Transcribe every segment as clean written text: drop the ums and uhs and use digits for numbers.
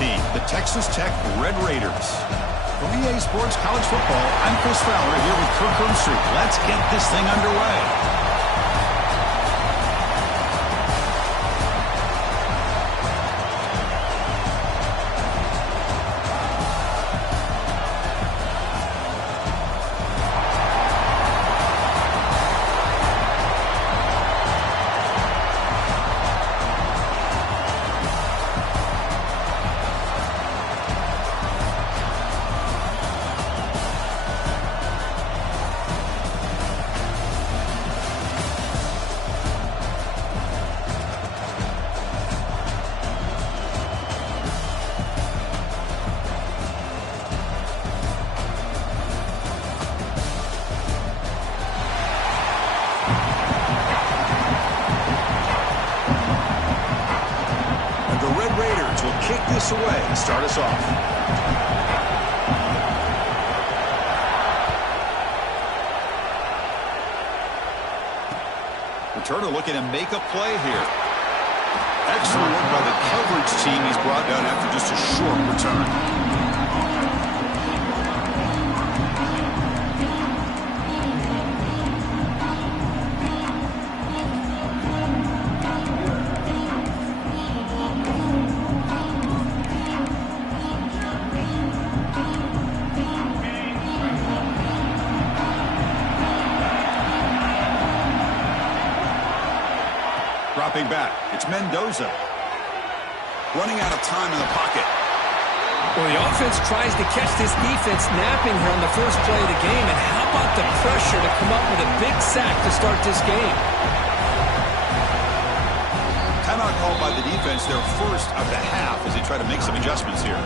team, the Texas Tech Red Raiders. For EA Sports College Football, I'm Chris Fowler here with Kirk Herbstreit. Let's get this thing underway. Kick this away to start us off. Returner looking to make a play here. Excellent work by the coverage team. He's brought down after just a short return. Dropping back, it's Mendoza. Running out of time in the pocket. Well, the offense tries to catch this defense napping here on the first play of the game. And how about the pressure to come up with a big sack to start this game? Timeout called by the defense, their first of the half, as they try to make some adjustments here.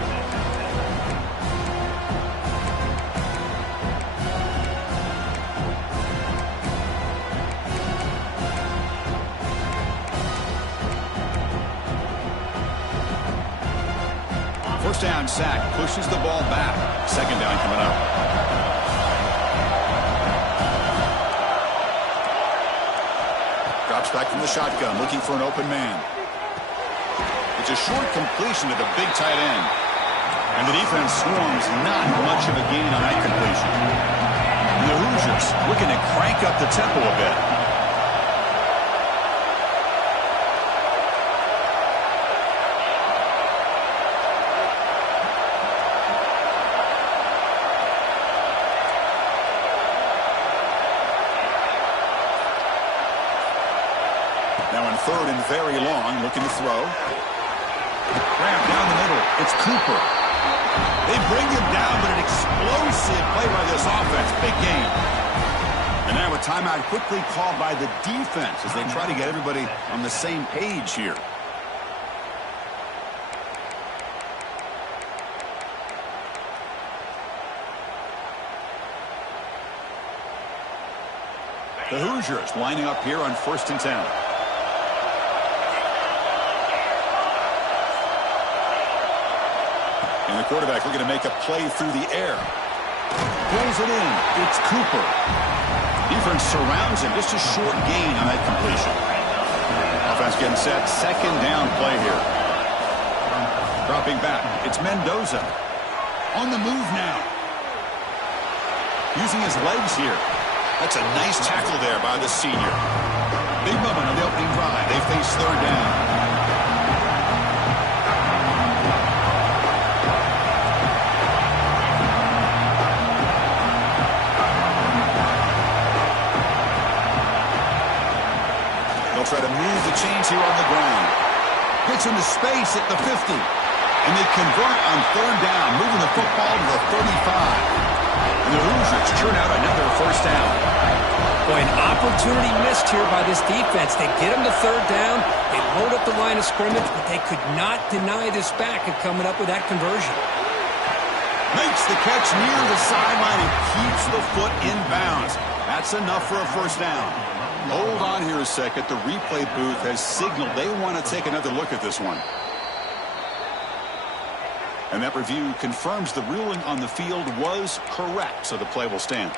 First down sack, pushes the ball back. Second down coming up. Drops back from the shotgun, looking for an open man. It's a short completion to the big tight end. And the defense swarms, not much of a gain on that completion. And the Hoosiers looking to crank up the tempo a bit. Now in third and very long, looking to throw. Ramp down the middle. It's Cooper. They bring him down, but an explosive play by this offense. Big game. And now a timeout quickly called by the defense as they try to get everybody on the same page here. The Hoosiers lining up here on 1st and 10. And the quarterback looking to make a play through the air. Pulls it in. It's Cooper. Defense surrounds him. Just a short gain on that completion. Offense getting set. Second down play here. Dropping back. It's Mendoza. On the move now. Using his legs here. That's a nice tackle there by the senior. Big moment on the opening drive. They face third down. Try to move the chains here on the ground. Gets into space at the 50. And they convert on third down, moving the football to the 35. And the Hoosiers churn out another first down. Boy, an opportunity missed here by this defense. They get them to third down. They load up the line of scrimmage, but they could not deny this back of coming up with that conversion. Makes the catch near the sideline and keeps the foot in bounds. That's enough for a first down. Hold on here a second. The replay booth has signaled they want to take another look at this one. And that review confirms the ruling on the field was correct, so the play will stand.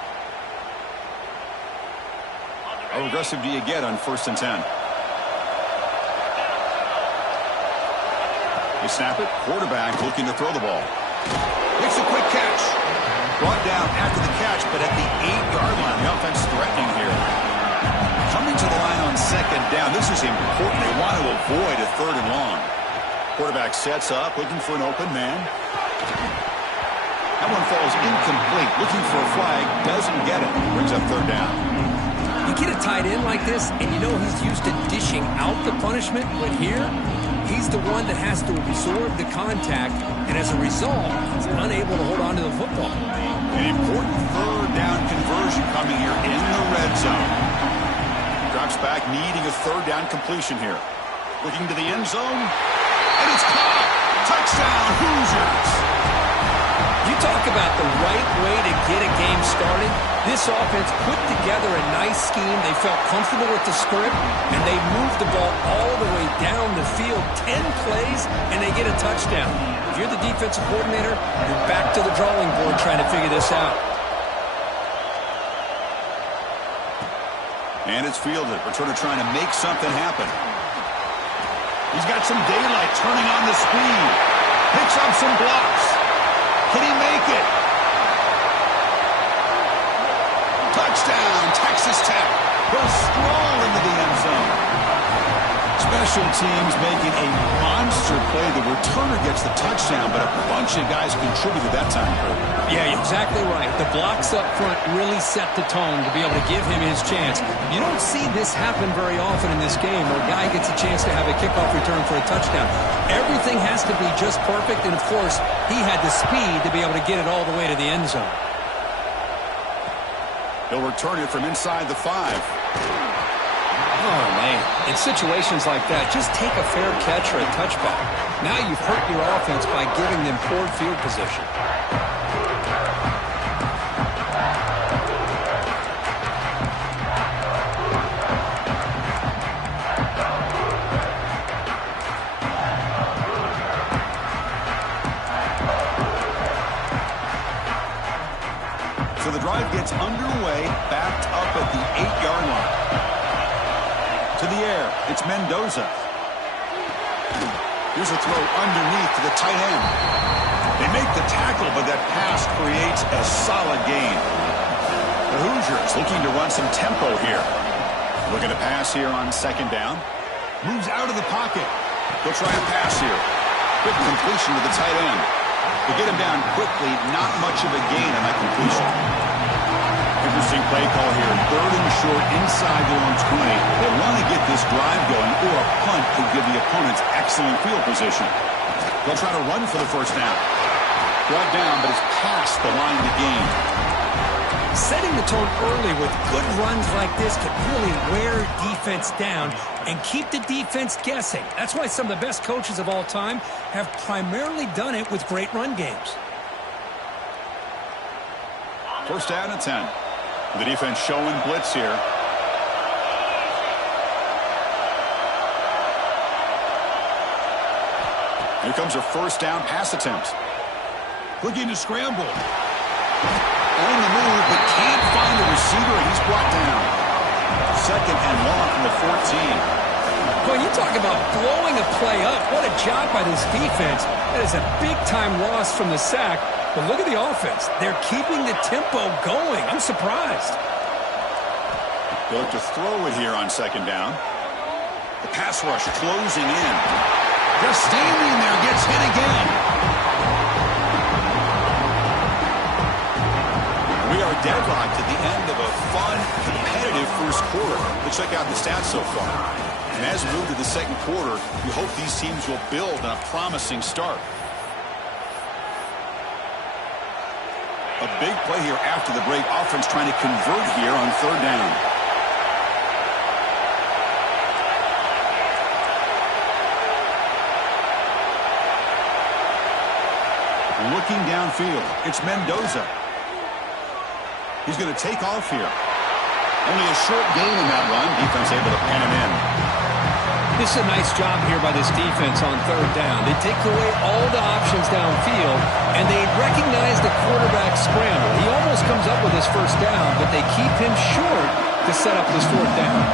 How aggressive do you get on 1st and 10? They snap it. Quarterback looking to throw the ball. Makes a quick catch. Brought down after the catch, but at the 8-yard line. The offense threatening here. Coming to the line on second down. This is important. They want to avoid a 3rd and long. Quarterback sets up, looking for an open man. That one falls incomplete. Looking for a flag. Doesn't get it. Brings up 3rd down. You get a tight end like this, and you know he's used to dishing out the punishment, but here, he's the one that has to absorb the contact, and as a result, he's unable to hold on to the football. An important 3rd down conversion coming here in the red zone. Drops back, needing a 3rd down completion here. Looking to the end zone, and it's caught. Touchdown, Hoosiers. You talk about the right way to get a game started. This offense put together a nice scheme. They felt comfortable with the script, and they moved the ball all the way down the field, 10 plays, and they get a touchdown. If you're the defensive coordinator, you're back to the drawing board trying to figure this out. And it's fielded. Returner trying to make something happen. He's got some daylight, turning on the speed. Picks up some blocks. Can he make it? Touchdown, Texas Tech. Goes strong into the end zone. Special teams making a monster play. The returner gets the touchdown, but a bunch of guys contributed that time. Yeah, you're exactly right. The blocks up front really set the tone to be able to give him his chance. You don't see this happen very often in this game where a guy gets a chance to have a kickoff return for a touchdown. Everything has to be just perfect, and of course, he had the speed to be able to get it all the way to the end zone. He'll return it from inside the 5. Oh, man. In situations like that, just take a fair catch or a touchback. Now you've hurt your offense by giving them poor field position. So the drive gets underway, backed up at the 8-yard line. To the air, it's Mendoza. Here's a throw underneath to the tight end. They make the tackle, but that pass creates a solid gain. The Hoosiers looking to run some tempo here. Looking to pass here on second down. Moves out of the pocket. They'll try a pass here. Quick completion to the tight end. They get him down quickly, not much of a gain on that completion. Interesting play call here. 3rd and short inside their own 20. They want to get this drive going, or a punt could give the opponents excellent field position. They'll try to run for the 1st down. Brought down, but it's past the line to gain. Setting the tone early with good runs like this can really wear defense down and keep the defense guessing. That's why some of the best coaches of all time have primarily done it with great run games. 1st down and 10. The defense showing blitz here. Here comes a 1st down pass attempt. Looking to scramble. On the move, but can't find the receiver, and he's brought down. 2nd and long from the 14. Well, you talk about blowing a play up. What a job by this defense. That is a big-time loss from the sack. But look at the offense. They're keeping the tempo going. I'm surprised. They look to throw it here on 2nd down. The pass rush closing in. They're standing there, gets hit again. We are deadlocked at the end of a fun, competitive 1st quarter. Let's check out the stats so far. And as we move to the 2nd quarter, we hope these teams will build on a promising start. A big play here after the break. Offense trying to convert here on 3rd down. Looking downfield, it's Mendoza. He's going to take off here. Only a short gain in that run. Defense able to pen him in. This is a nice job here by this defense on 3rd down. They take away all the options downfield, and they recognize the quarterback scramble. He almost comes up with his 1st down, but they keep him short to set up this 4th down.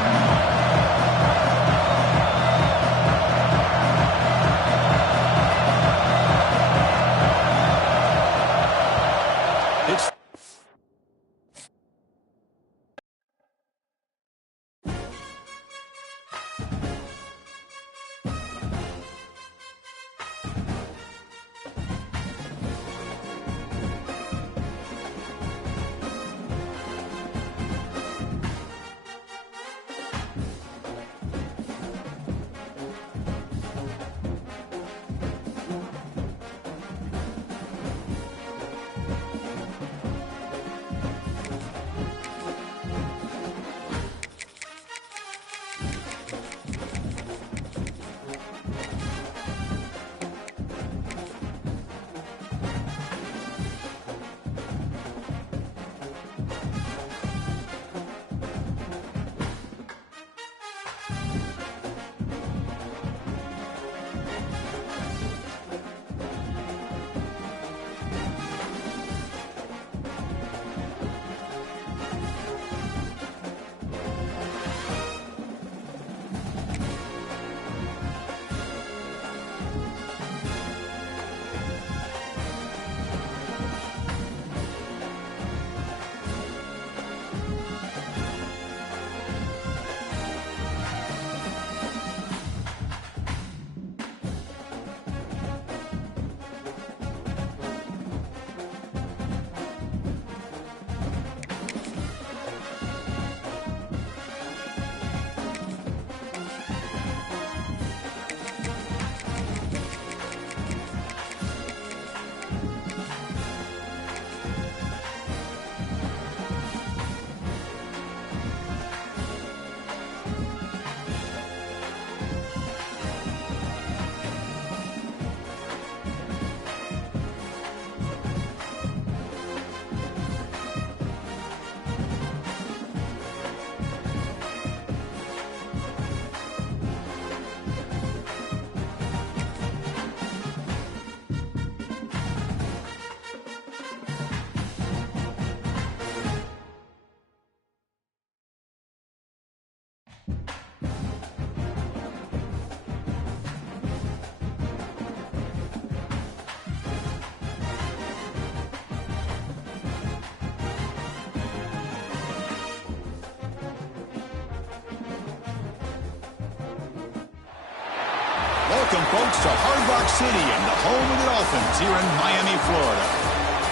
Welcome, folks, to Hard Rock City and the home of the Dolphins here in Miami, Florida.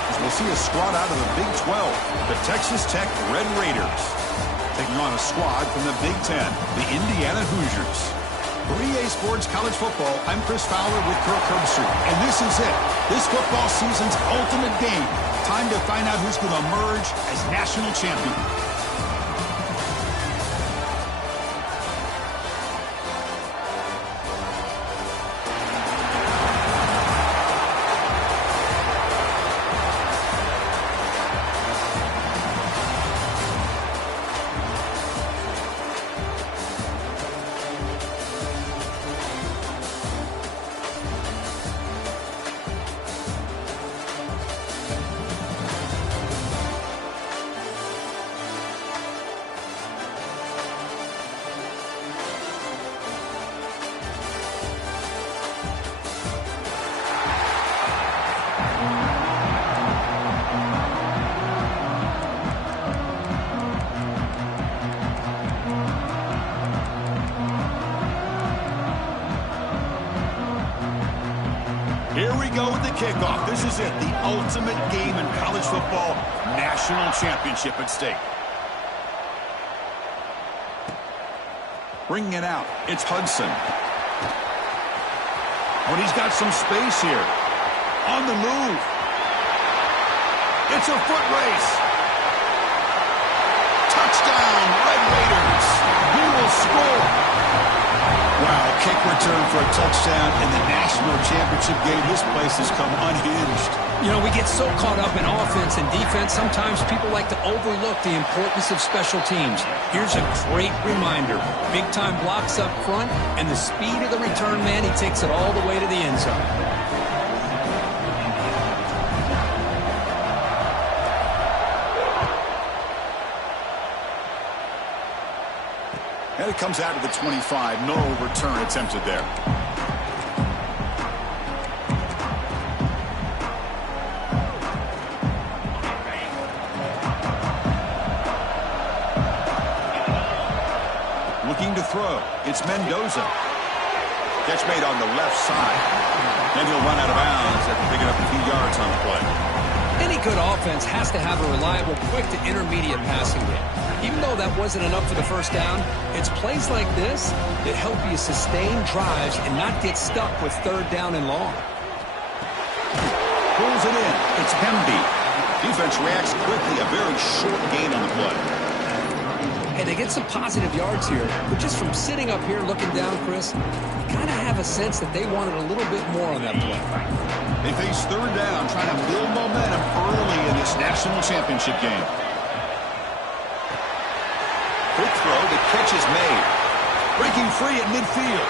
As we'll see a squad out of the Big 12, the Texas Tech Red Raiders, taking on a squad from the Big 10, the Indiana Hoosiers. For EA Sports College Football, I'm Chris Fowler with Kirk Herbstreit, and this is it. This football season's ultimate game. Time to find out who's going to emerge as national champion. Here we go with the kickoff. This is it, the ultimate game in college football, national championship at stake. Bringing it out, it's Hudson. Oh, and he's got some space here. On the move. It's a foot race. Touchdown, Red Raiders. Who will score? Wow, kick return for a touchdown in the national championship game. This place has come unhinged. You know, we get so caught up in offense and defense, sometimes people like to overlook the importance of special teams. Here's a great reminder. Big-time blocks up front, and the speed of the return man, he takes it all the way to the end zone. And it comes out to the 25. No return attempted there. Looking to throw. It's Mendoza. Catch made on the left side. Then he'll run out of bounds after picking up a few yards on the play. Any good offense has to have a reliable, quick to intermediate passing game. Even though that wasn't enough for the first down, it's plays like this that help you sustain drives and not get stuck with third down and long. Pulls it in. It's Hemby. Defense reacts quickly. A very short gain on the play. Hey, they get some positive yards here, but just from sitting up here looking down, Chris, you kind of have a sense that they wanted a little bit more on that play. They face third down, trying to build momentum early in this national championship game. Quick throw, the catch is made. Breaking free at midfield.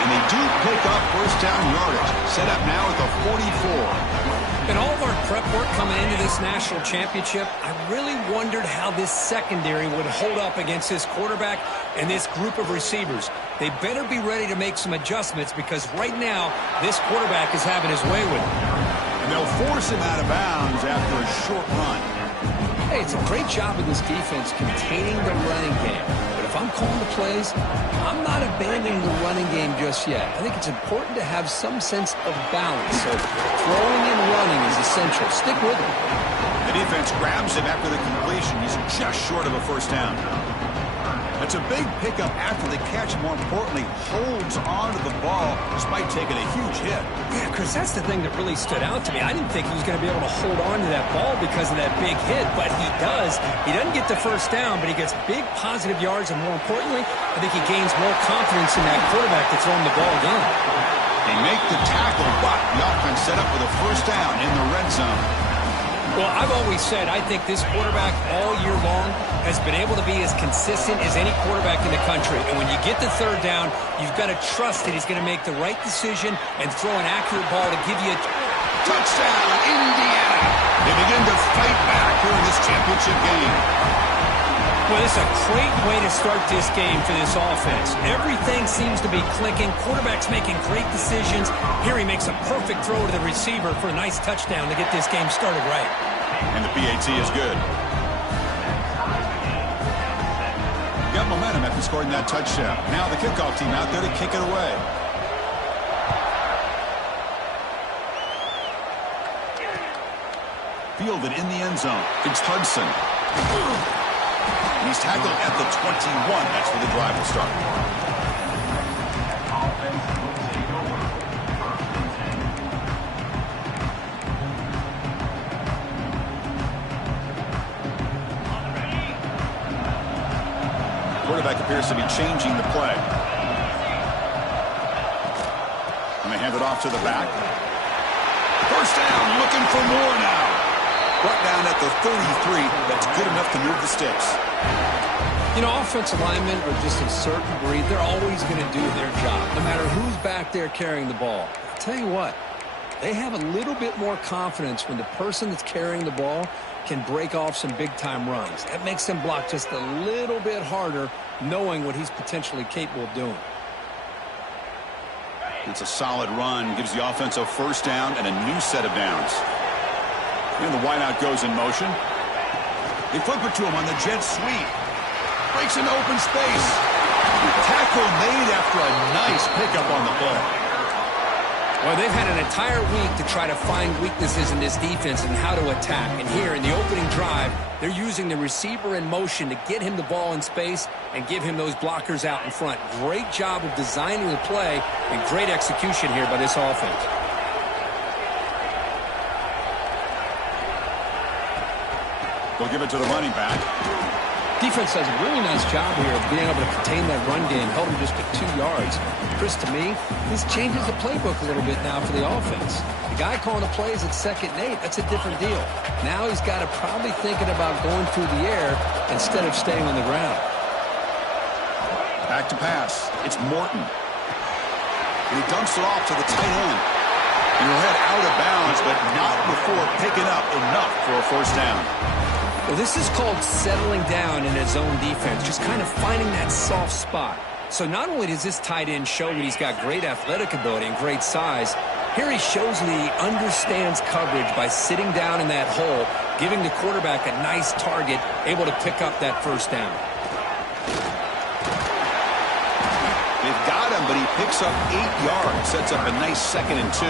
And they do pick up first down yardage. Set up now at the 44. In all of our prep work coming into this national championship, I really wondered how this secondary would hold up against this quarterback and this group of receivers. They better be ready to make some adjustments because right now, this quarterback is having his way with them. And they'll force him out of bounds after a short run. Hey, it's a great job of this defense containing the running game. But if I'm calling the plays, I'm not abandoning the running game just yet. I think it's important to have some sense of balance. So throwing and running is essential. Stick with it. The defense grabs him after the completion. He's just short of a first down. That's a big pickup after the catch. More importantly, holds on to the ball despite taking a huge hit. Yeah, Chris, that's the thing that really stood out to me. I didn't think he was going to be able to hold on to that ball because of that big hit, but he does. He doesn't get the first down, but he gets big positive yards, and more importantly, I think he gains more confidence in that quarterback to throw him the ball again. They make the tackle, but the offense set up with a first down in the red zone. Well, I've always said I think this quarterback all year long has been able to be as consistent as any quarterback in the country. And when you get the third down, you've got to trust that he's going to make the right decision and throw an accurate ball to give you a touchdown, Indiana. They begin to fight back here in this championship game. Well, it's a great way to start this game for this offense. Everything seems to be clicking. Quarterback's making great decisions. Here he makes a perfect throw to the receiver for a nice touchdown to get this game started right. And the PAT is good. Got momentum after scoring that touchdown. Now the kickoff team out there to kick it away. Fielded in the end zone. It's Hudson. And he's tackled at the 21. That's where the drive will start. Quarterback appears to be changing the play. And they hand it off to the back. First down, looking for more now. Brought down at the 33. That's good enough to move the sticks. You know, offensive linemen are just a certain breed. They're always going to do their job, no matter who's back there carrying the ball. I'll tell you what, they have a little bit more confidence when the person that's carrying the ball can break off some big-time runs. That makes them block just a little bit harder, knowing what he's potentially capable of doing. It's a solid run. Gives the offense a first down and a new set of downs. And the wideout goes in motion. They flip it to him on the jet sweep. Breaks into open space. Tackle made after a nice pickup on the play. Well, they've had an entire week to try to find weaknesses in this defense and how to attack. And here in the opening drive, they're using the receiver in motion to get him the ball in space and give him those blockers out in front. Great job of designing the play and great execution here by this offense. They'll give it to the running back. Defense does a really nice job here of being able to contain that run game, held him just to 2 yards. Chris, to me, this changes the playbook a little bit now for the offense. The guy calling the plays at 2nd and 8, that's a different deal. Now he's got to probably thinking about going through the air instead of staying on the ground. Back to pass. It's Morton. And he dumps it off to the tight end. And he'll head out of bounds, but not before picking up enough for a first down. Well, this is called settling down in his own defense, just kind of finding that soft spot. So not only does this tight end show that he's got great athletic ability and great size, here he shows that he understands coverage by sitting down in that hole, giving the quarterback a nice target, able to pick up that first down. They've got him, but he picks up 8 yards, sets up a nice 2nd and 2.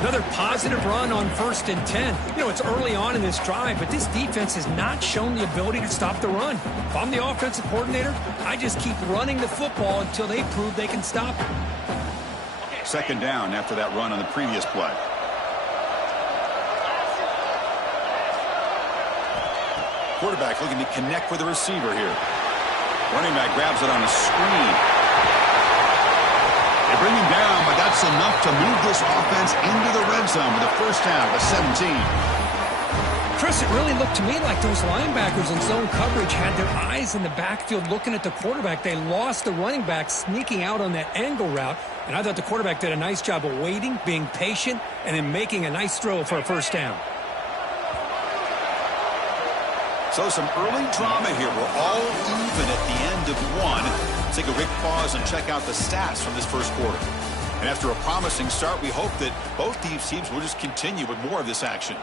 Another positive run on 1st and 10. You know, it's early on in this drive, but this defense has not shown the ability to stop the run. If I'm the offensive coordinator, I just keep running the football until they prove they can stop it. 2nd down after that run on the previous play. Quarterback looking to connect with the receiver here. Running back grabs it on a screen. They bring him down, but that's enough to move this offense into the red zone with a first down of 17. Chris, it really looked to me like those linebackers in zone coverage had their eyes in the backfield looking at the quarterback. They lost the running back sneaking out on that angle route, and I thought the quarterback did a nice job of waiting, being patient, and then making a nice throw for a first down. So some early drama here. We're all even at the end of one. Let's take a quick pause and check out the stats from this first quarter. And after a promising start, we hope that both these teams will just continue with more of this action.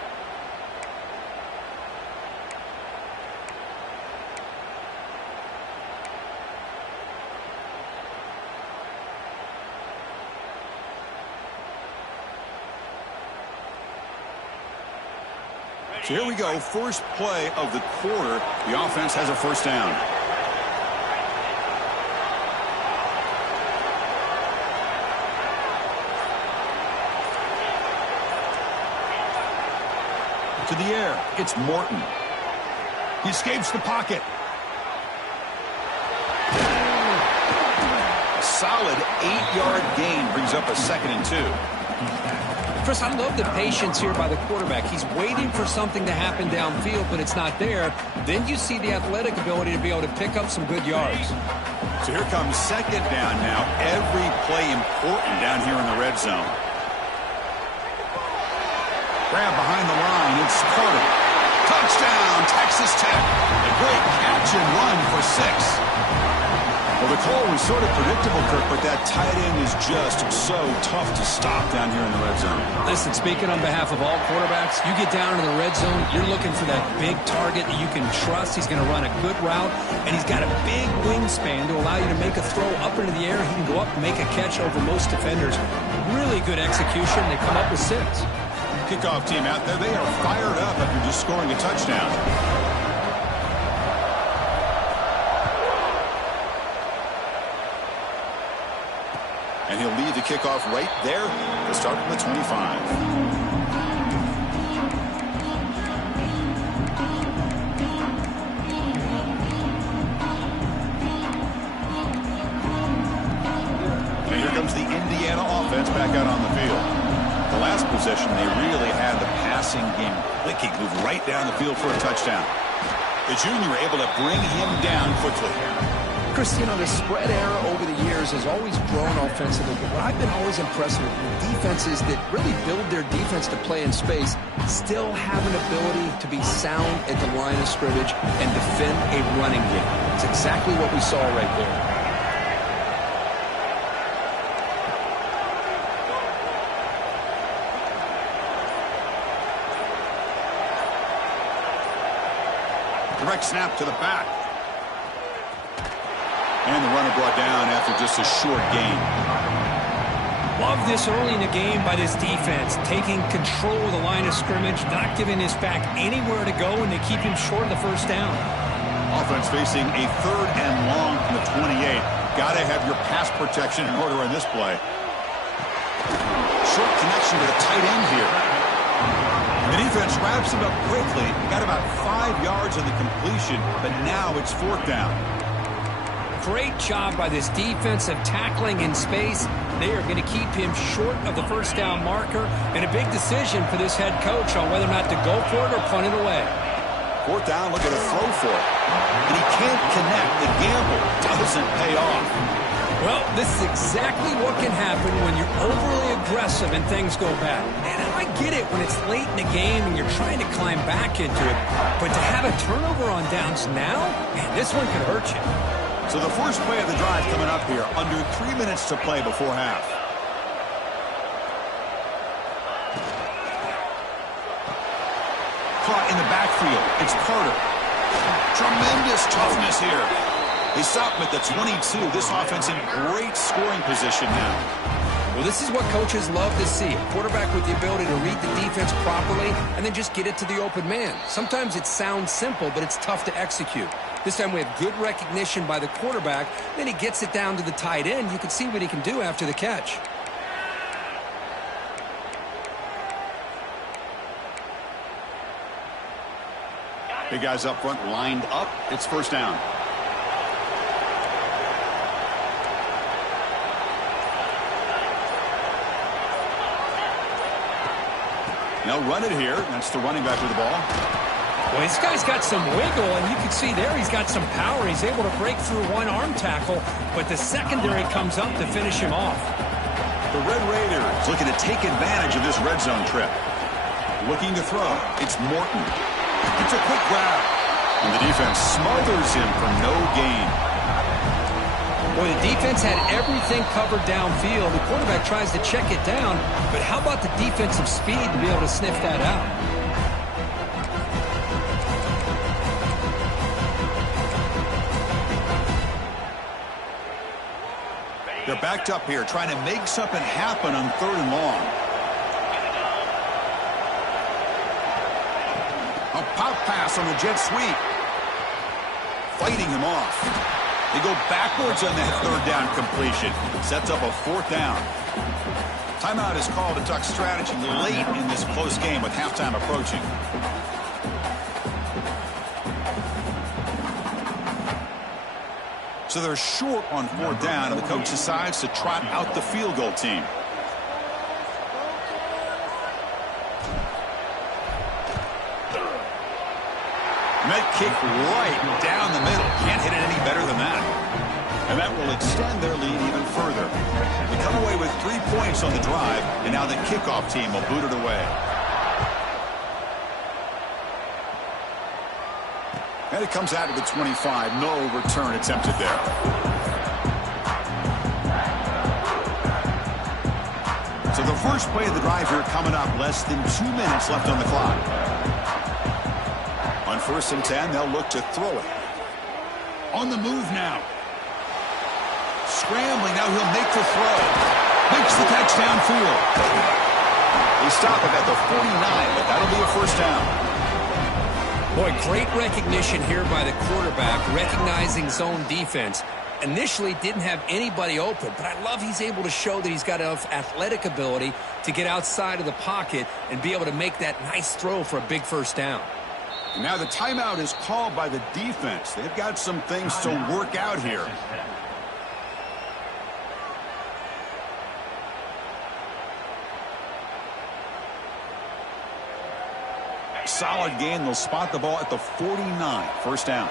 So here we go, first play of the quarter. The offense has a first down. To the air, it's Morton. He escapes the pocket. A solid 8-yard gain brings up a 2nd and 2. Chris, I love the patience here by the quarterback. He's waiting for something to happen downfield, but it's not there. Then you see the athletic ability to be able to pick up some good yards. So here comes 2nd down now. Every play important down here in the red zone. Grab behind the line. It's Carter. Touchdown, Texas Tech. A great catch and run for 6. Well, the call was sort of predictable, Kirk, but that tight end is just so tough to stop down here in the red zone. Listen, speaking on behalf of all quarterbacks, you get down to the red zone, you're looking for that big target that you can trust. He's going to run a good route, and he's got a big wingspan to allow you to make a throw up into the air. He can go up and make a catch over most defenders. Really good execution. They come up with 6. kickoff team out there, they are fired up after just scoring a touchdown. And he'll lead the kickoff right there to start at the 25. Comes the Indiana offense back out on the field. The last possession, they really had the passing game clicking, moved right down the field for a touchdown. The junior able to bring him down quickly. Chris, you know, the spread era over the years has always grown offensively, but what I've been always impressed with defenses that really build their defense to play in space still have an ability to be sound at the line of scrimmage and defend a running game. It's exactly what we saw right there. Direct snap to the back. And the runner brought down after just a short gain. Love this early in the game by this defense, taking control of the line of scrimmage, not giving his back anywhere to go, and they keep him short of the first down. Offense facing a 3rd and long from the 28. Got to have your pass protection in order on this play. Short connection to the tight end here. The defense wraps it up quickly. Got about 5 yards on the completion, but now it's 4th down. Great job by this defense of tackling in space. They are going to keep him short of the first down marker, and a big decision for this head coach on whether or not to go for it or punt it away. 4th down, look at a throw for it. And he can't connect. The gamble doesn't pay off. Well, this is exactly what can happen when you're overly aggressive and things go bad. And I get it when it's late in the game and you're trying to climb back into it. But to have a turnover on downs now, man, this one could hurt you. So the first play of the drive coming up here, under 3 minutes to play before half. Caught in the backfield. It's Carter. Tremendous toughness here. They stop him at the 22. This offense in great scoring position now. Well, this is what coaches love to see. A quarterback with the ability to read the defense properly and then just get it to the open man. Sometimes it sounds simple, but it's tough to execute. This time we have good recognition by the quarterback. Then he gets it down to the tight end. You can see what he can do after the catch. Big guys up front lined up. It's 1st down. Now run it here. That's the running back with the ball. Well, this guy's got some wiggle, and you can see there he's got some power. He's able to break through one arm tackle, but the secondary comes up to finish him off. The Red Raiders looking to take advantage of this red zone trip. Looking to throw. It's Morton. It's a quick grab. And the defense smothers him for no gain. Boy, the defense had everything covered downfield. The quarterback tries to check it down, but how about the defensive speed to be able to sniff that out? They're backed up here, trying to make something happen on 3rd and long. A pop pass on the jet sweep. Fighting him off. They go backwards on that 3rd down completion. Sets up a 4th down. Timeout is called to talk strategy late in this close game with halftime approaching. So they're short on 4th down, and the coach decides to trot out the field goal team. And that kick right down the middle. Can't hit it any better than that. And that will extend their lead even further. They come away with 3 points on the drive, and now the kickoff team will boot it away. And it comes out to the 25. No return attempted there. So the first play of the drive here coming up. Less than 2 minutes left on the clock. On 1st and 10, they'll look to throw it. On the move now. Scrambling, now he'll make the throw. Makes the catch downfield. They stop it at the 49, but that'll be a first down. Boy, great recognition here by the quarterback, recognizing zone defense. Initially didn't have anybody open, but I love he's able to show that he's got enough athletic ability to get outside of the pocket and be able to make that nice throw for a big first down. And now the timeout is called by the defense. They've got some things to work out here. Solid gain. They'll spot the ball at the 49. First down.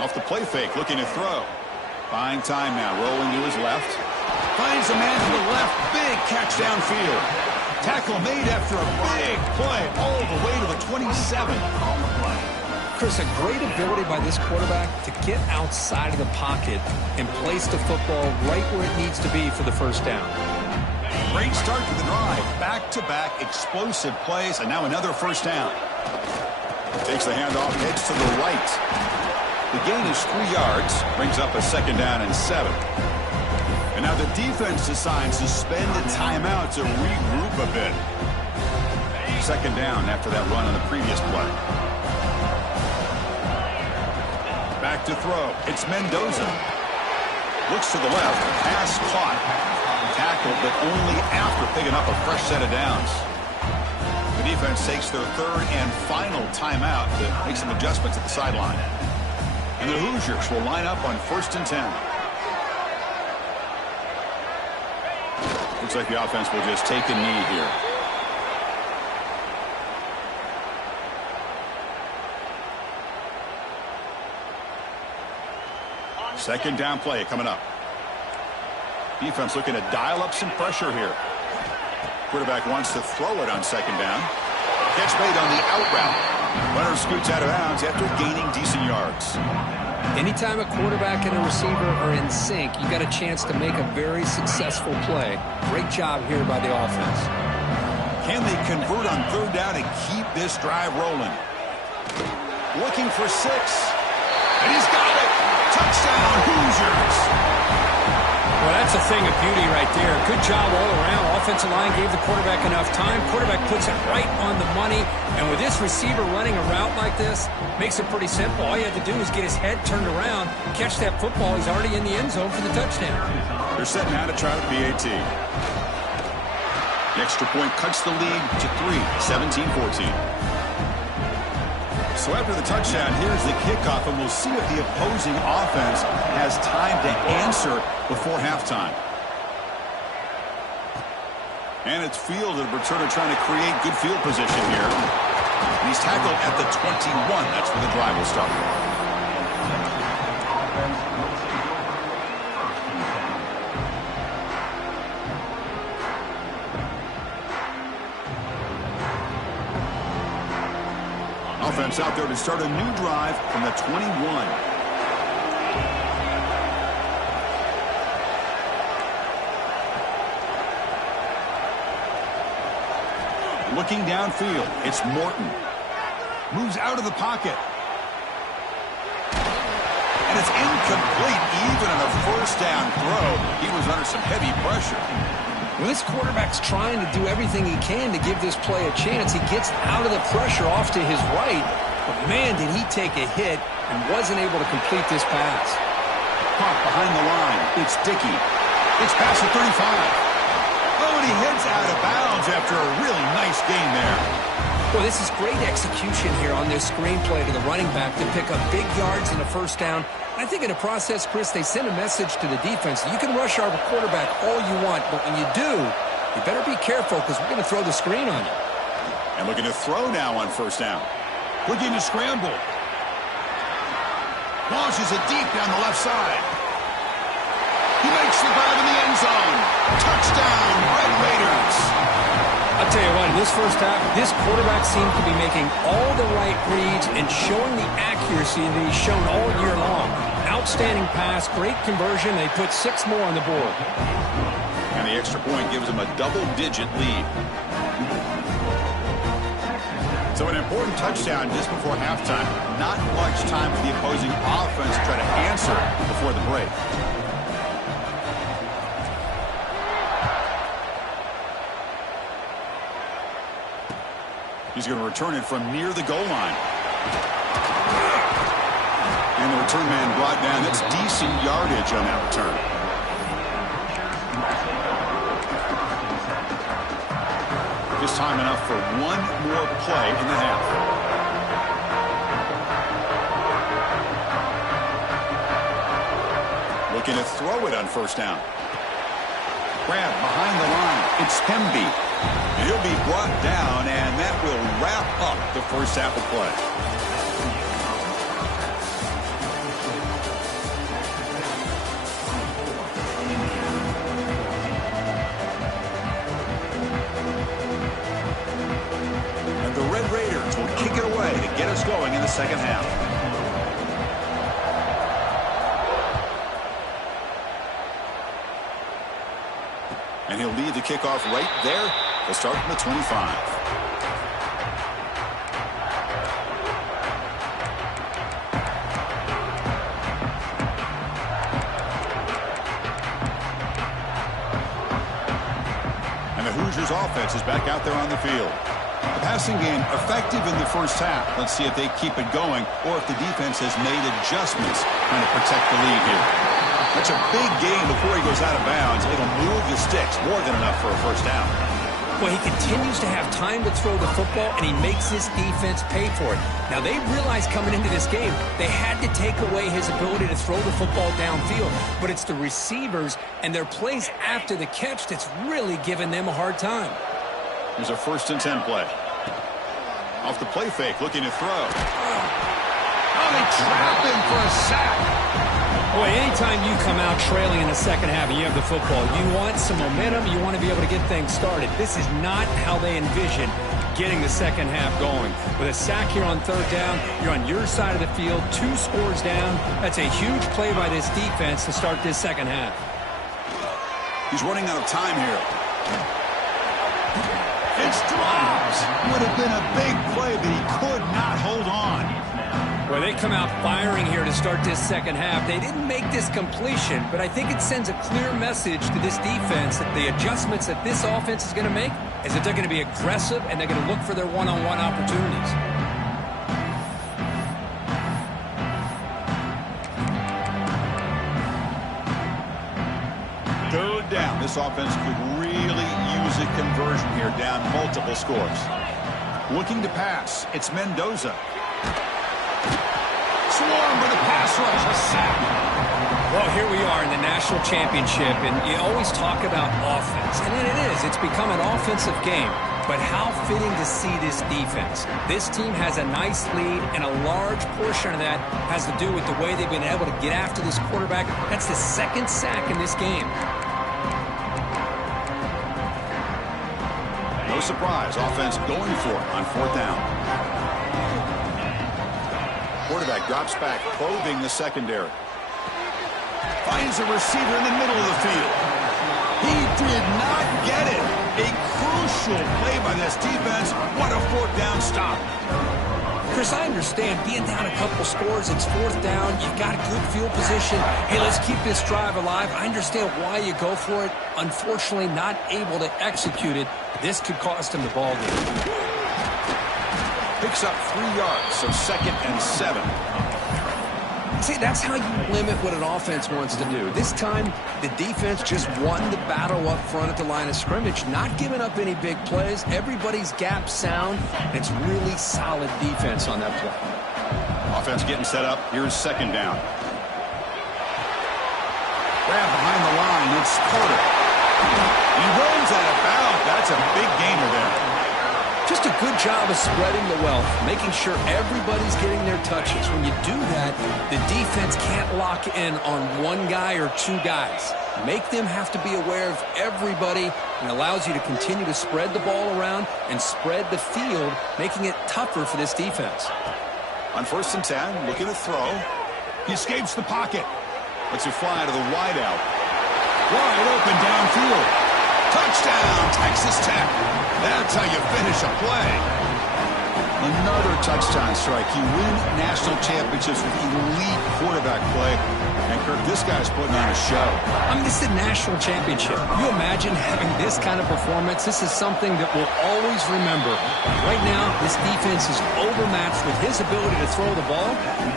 Off the play fake, looking to throw. Buying time now, rolling to his left. Finds a man to the left. Big catch downfield. Tackle made after a big play all the way to the 27. Chris, a great ability by this quarterback to get outside of the pocket and place the football right where it needs to be for the first down. Great start to the drive. Back-to-back explosive plays, and now another first down. Takes the handoff, heads to the right. The gain is 3 yards, brings up a second down and 7. And now the defense decides to spend a timeout to regroup a bit. Second down after that run on the previous play. Back to throw. It's Mendoza. Looks to the left. Pass caught. Tackled, but only after picking up a fresh set of downs. The defense takes their third and final timeout to make some adjustments at the sideline. And the Hoosiers will line up on 1st and 10. Looks like the offense will just take a knee here. Second down play coming up. Defense looking to dial up some pressure here. Quarterback wants to throw it on second down. Catch made on the out route. Runner scoots out of bounds after gaining decent yards. Anytime a quarterback and a receiver are in sync, you got a chance to make a very successful play. Great job here by the offense. Can they convert on third down and keep this drive rolling? Looking for 6. And he's got it. Touchdown, Hoosiers. Well, that's a thing of beauty right there. Good job all around. Offensive line gave the quarterback enough time. Quarterback puts it right on the money. And with this receiver running a route like this, makes it pretty simple. All you have to do is get his head turned around, catch that football. He's already in the end zone for the touchdown. They're setting out to try the PAT. The extra point cuts the lead to 3, 17-14. So after the touchdown, here's the kickoff, and we'll see if the opposing offense has time to answer before halftime. And it's fielded. Returner trying to create good field position here. And he's tackled at the 21. That's where the drive will start. Offense out there to start a new drive from the 21. Looking downfield, it's Morton. Moves out of the pocket. And it's incomplete even on a first down throw. He was under some heavy pressure. Well, this quarterback's trying to do everything he can to give this play a chance. He gets out of the pressure off to his right, but man, did he take a hit and wasn't able to complete this pass. Caught behind the line. It's Dickey. It's past the 35. Oh, and he heads out of bounds after a really nice game there. Well, this is great execution here on this screenplay to the running back to pick up big yards and a first down. I think in the process, Chris, they send a message to the defense. You can rush our quarterback all you want, but when you do, you better be careful because we're going to throw the screen on you. And looking to throw now on first down. Looking to scramble. Launches it deep down the left side. He makes the grab in the end zone. Touchdown, Red Raiders. I'll tell you what, in this first half, this quarterback seemed to be making all the right reads and showing the accuracy that he's shown all year long. Outstanding pass, great conversion. They put 6 more on the board. And the extra point gives them a double-digit lead. So an important touchdown just before halftime. Not much time for the opposing offense to try to answer before the break. He's going to return it from near the goal line. And the return man brought down. That's decent yardage on that return. Just time enough for one more play in the half. Looking to throw it on first down. Grab behind the line. It's Hemby. And he'll be brought down, and that will wrap up the first half of play. And the Red Raiders will kick it away to get us going in the second half. And he'll lead the kickoff right there. They'll start from the 25. And the Hoosiers offense is back out there on the field. The passing game effective in the first half. Let's see if they keep it going or if the defense has made adjustments trying to protect the lead here. That's a big game before he goes out of bounds. It'll move the sticks more than enough for a first down. Well, he continues to have time to throw the football, and he makes his defense pay for it. Now, they realized coming into this game they had to take away his ability to throw the football downfield, but it's the receivers and their plays after the catch that's really giving them a hard time. Here's a 1st and 10 play. Off the play fake, looking to throw. Oh, they trap him for a sack. Boy, anytime you come out trailing in the second half and you have the football, you want some momentum, you want to be able to get things started. This is not how they envision getting the second half going. With a sack here on 3rd down, you're on your side of the field, 2 scores down. That's a huge play by this defense to start this second half. He's running out of time here. It's dropped. Would have been a big play, but he could not hold on. Well, they come out firing here to start this second half. They didn't make this completion, but I think it sends a clear message to this defense that the adjustments that this offense is going to make is that they're going to be aggressive and they're going to look for their one-on-one opportunities. Third down. This offense could really use a conversion here, down multiple scores. Looking to pass. It's Mendoza. Swarm with a pass rush, a sack. Well, here we are in the national championship, and you always talk about offense. And it is. It's become an offensive game. But how fitting to see this defense. This team has a nice lead, and a large portion of that has to do with the way they've been able to get after this quarterback. That's the 2nd sack in this game. No surprise. Offense going for it on 4th down. Quarterback drops back, probing the secondary. Finds a receiver in the middle of the field. He did not get it. A crucial play by this defense. What a 4th down stop. Chris, I understand being down a couple scores, it's 4th down, you've got a good field position. Hey, let's keep this drive alive. I understand why you go for it. Unfortunately, not able to execute it. This could cost him the ball game. Picks up 3 yards, so 2nd and 7. See, that's how you limit what an offense wants to do. This time, the defense just won the battle up front at the line of scrimmage, not giving up any big plays. Everybody's gap sound. It's really solid defense on that play. Offense getting set up. Here's 2nd down. Grab behind the line. It's Carter. He rolls out of bounds. That's a big gainer there. Just a good job of spreading the wealth, making sure everybody's getting their touches. When you do that, the defense can't lock in on one guy or 2 guys. Make them have to be aware of everybody, and allows you to continue to spread the ball around and spread the field, making it tougher for this defense. On 1st and 10, looking to throw. He escapes the pocket. Lets it fly to the wideout. Wide open downfield. Touchdown, Texas Tech. That's how you finish a play. Another touchdown strike. You win national championships with elite quarterback play. And, Kirk, this guy's putting on a show. I mean, this is a national championship. You imagine having this kind of performance? This is something that we'll always remember. Right now, this defense is overmatched with his ability to throw the ball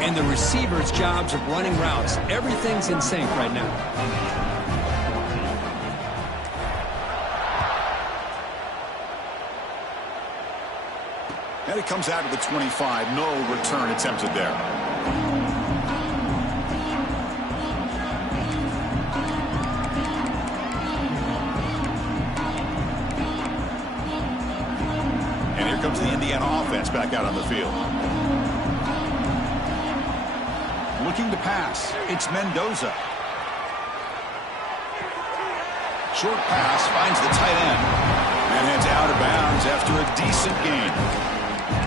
and the receivers' jobs of running routes. Everything's in sync right now. And it comes out of the 25. No return attempted there. And here comes the Indiana offense back out on the field. Looking to pass. It's Mendoza. Short pass finds the tight end. And heads out of bounds after a decent gain.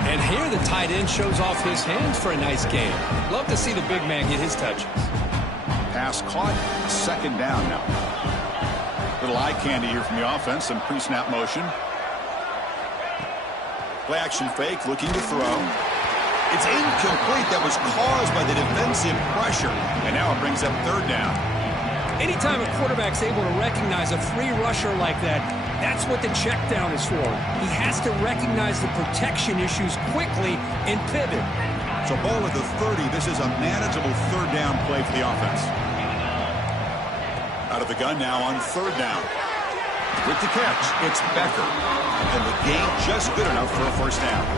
And here the tight end shows off his hands for a nice game. Love to see the big man get his touches. Pass caught. Second down now. Little eye candy here from the offense. Some pre-snap motion. Play action fake. Looking to throw. It's incomplete. That was caused by the defensive pressure. And now it brings up third down. Anytime a quarterback's able to recognize a free rusher like that, that's what the check down is for. He has to recognize the protection issues quickly and pivot. So ball at the 30. This is a manageable third down play for the offense. Out of the gun now on third down. With the catch, it's Becker. And the gain just good enough for a first down.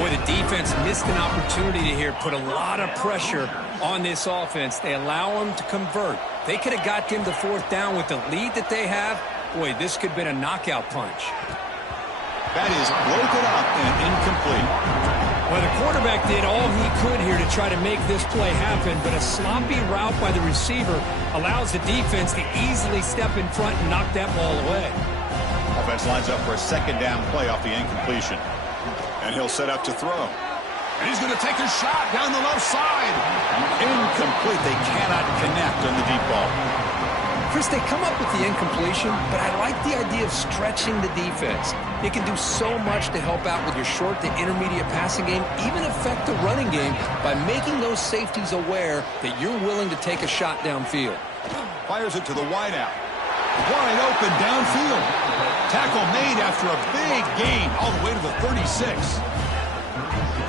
Boy, the defense missed an opportunity to here put a lot of pressure on this offense. They allow them to convert. They could have got them to fourth down with the lead that they have. Boy, this could have been a knockout punch. That is broken up and incomplete. Well, the quarterback did all he could here to try to make this play happen, but a sloppy route by the receiver allows the defense to easily step in front and knock that ball away. Offense lines up for a second down play off the incompletion. And he'll set up to throw. And he's going to take a shot down the left side. Incomplete. They cannot connect on the deep ball. Chris, they come up with the incompletion, but I like the idea of stretching the defense. It can do so much to help out with your short to intermediate passing game, even affect the running game by making those safeties aware that you're willing to take a shot downfield. Fires it to the wideout. Wide open downfield. Tackle made after a big gain all the way to the 36.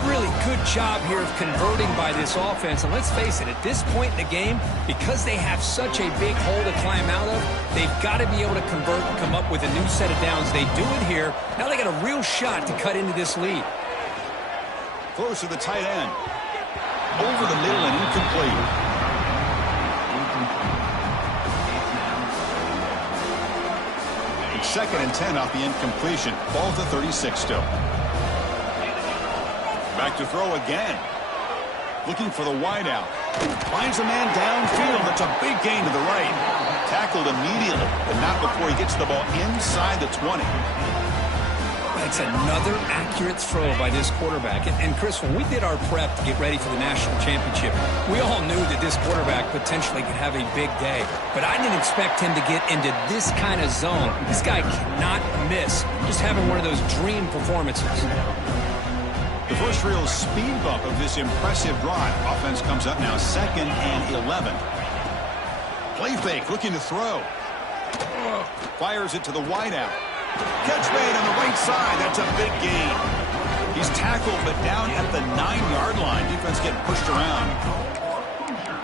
Really good job here of converting by this offense. And let's face it, at this point in the game, because they have such a big hole to climb out of, they've got to be able to convert and come up with a new set of downs. They do it here. Now they got a real shot to cut into this lead. Close to the tight end. Over the middle and incomplete. Second and 10 off the incompletion. Ball to 36 still. Back to throw again. Looking for the wideout. Finds a man downfield. That's a big gain to the right. Tackled immediately, but not before he gets the ball inside the 20. That's another accurate throw by this quarterback. And Chris, when we did our prep to get ready for the national championship, we all knew that this quarterback potentially could have a big day. But I didn't expect him to get into this kind of zone. This guy cannot miss. Just having one of those dream performances. The first real speed bump of this impressive drive. Offense comes up now 2nd and 11. Play fake, looking to throw. Fires it to the wideout. Catch made on the right side. That's a big gain. He's tackled, but down at the 9-yard line. Defense getting pushed around.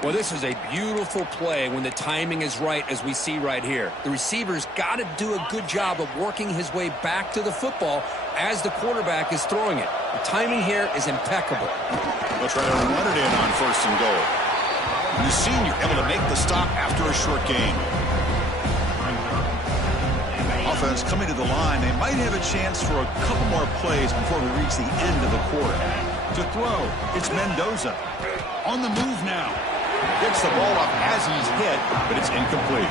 Well, this is a beautiful play when the timing is right, as we see right here. The receiver's got to do a good job of working his way back to the football as the quarterback is throwing it. The timing here is impeccable. They'll try to run it in on 1st and goal. The senior able to make the stop after a short gain. Offense coming to the line. They might have a chance for a couple more plays before we reach the end of the quarter. To throw, it's Mendoza. On the move now. Gets the ball up as he's hit, but it's incomplete.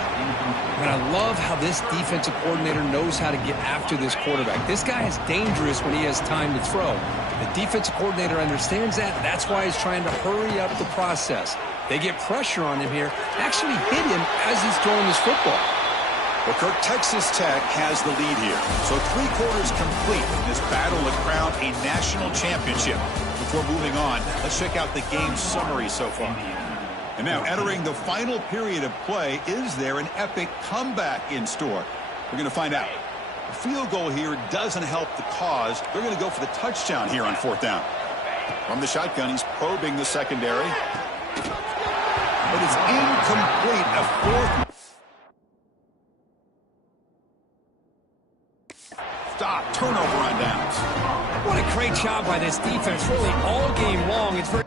And I love how this defensive coordinator knows how to get after this quarterback. This guy is dangerous when he has time to throw. The defensive coordinator understands that. That's why he's trying to hurry up the process. They get pressure on him here, actually hit him as he's throwing this football. Well, Kirk, Texas Tech has the lead here. So 3 quarters complete in this battle to crown a national championship. Before moving on, let's check out the game summary so far. And now entering the final period of play, is there an epic comeback in store? We're going to find out. A field goal here doesn't help the cause. They're going to go for the touchdown here on 4th down. From the shotgun, he's probing the secondary. But it's incomplete. A 4th. Stop. Turnover on downs. What a great job by this defense, really all game long. It's very